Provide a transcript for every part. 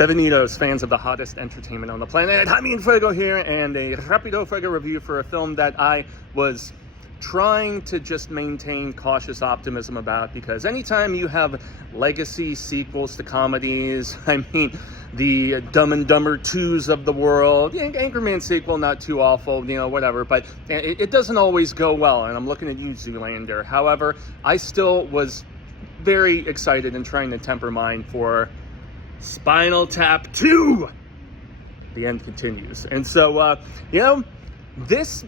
Bienvenidos, fans of the hottest entertainment on the planet. I'm Enfuego here, and a Rapido Fuego review for a film that I was trying to just maintain cautious optimism about, because anytime you have legacy sequels to comedies, I mean, the Dumb and Dumber 2s of the world, Anchorman sequel, not too awful, whatever, but it doesn't always go well, and I'm looking at you, Zoolander. However, I still was very excited and trying to temper mine for Spinal Tap 2. The end continues. And so, this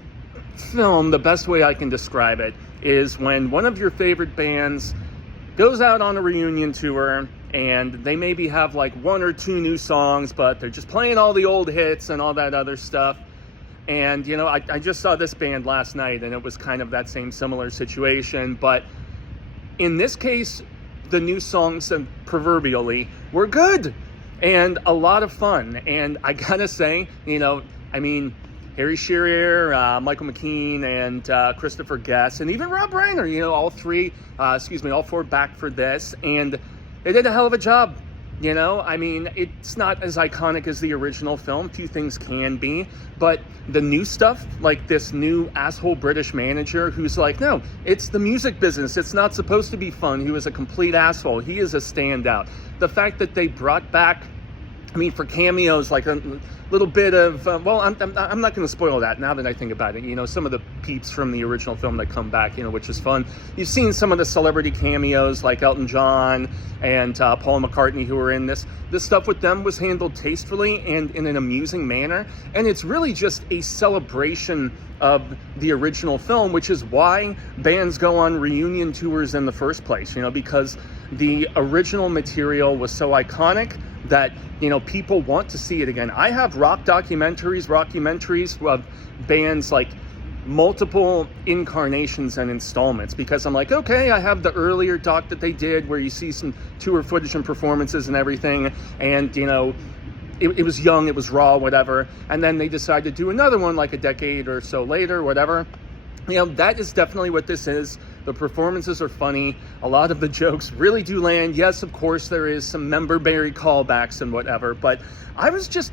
film, the best way I can describe it is when one of your favorite bands goes out on a reunion tour and they maybe have like one or two new songs, but they're just playing all the old hits and all that other stuff. And, I just saw this band last night and it was kind of that same similar situation. But in this case, the new songs, proverbially, were good and a lot of fun. And I gotta say, Harry Shearer, Michael McKean, and Christopher Guest, and even Rob Reiner, all four back for this, and they did a hell of a job. It's not as iconic as the original film. Few things can be, but the new stuff, like this new asshole British manager who's like, no, it's the music business. It's not supposed to be fun. He was a complete asshole. He is a standout. The fact that they brought back, for cameos, like a little bit of, I'm not going to spoil that now that I think about it. Some of the peeps from the original film that come back, which is fun. You've seen some of the celebrity cameos like Elton John and Paul McCartney who were in this. This stuff with them was handled tastefully and in an amusing manner. And it's really just a celebration of the original film, which is why bands go on reunion tours in the first place, because the original material was so iconic that, people want to see it again. I have rockumentaries of bands like multiple incarnations and installments, because I'm like, okay, I have the earlier doc that they did where you see some tour footage and performances and everything, and it was young, it was raw, whatever, and then they decided to do another one like a decade or so later, whatever. That is definitely what this is. The performances are funny. A lot of the jokes really do land. Yes, of course, there is some member-berry callbacks and whatever, but I was just,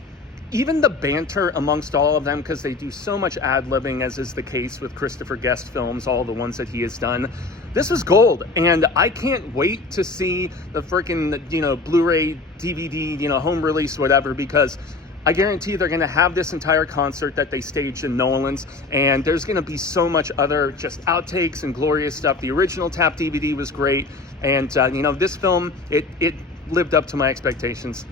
even the banter amongst all of them, because they do so much ad-libbing, as is the case with Christopher Guest films, all the ones that he has done. This was gold, and I can't wait to see the freaking, Blu-ray, DVD, home release, whatever, because I guarantee they're going to have this entire concert that they staged in Nolan's, and there's going to be so much other just outtakes and glorious stuff. The original Tap DVD was great, and, this film, it lived up to my expectations.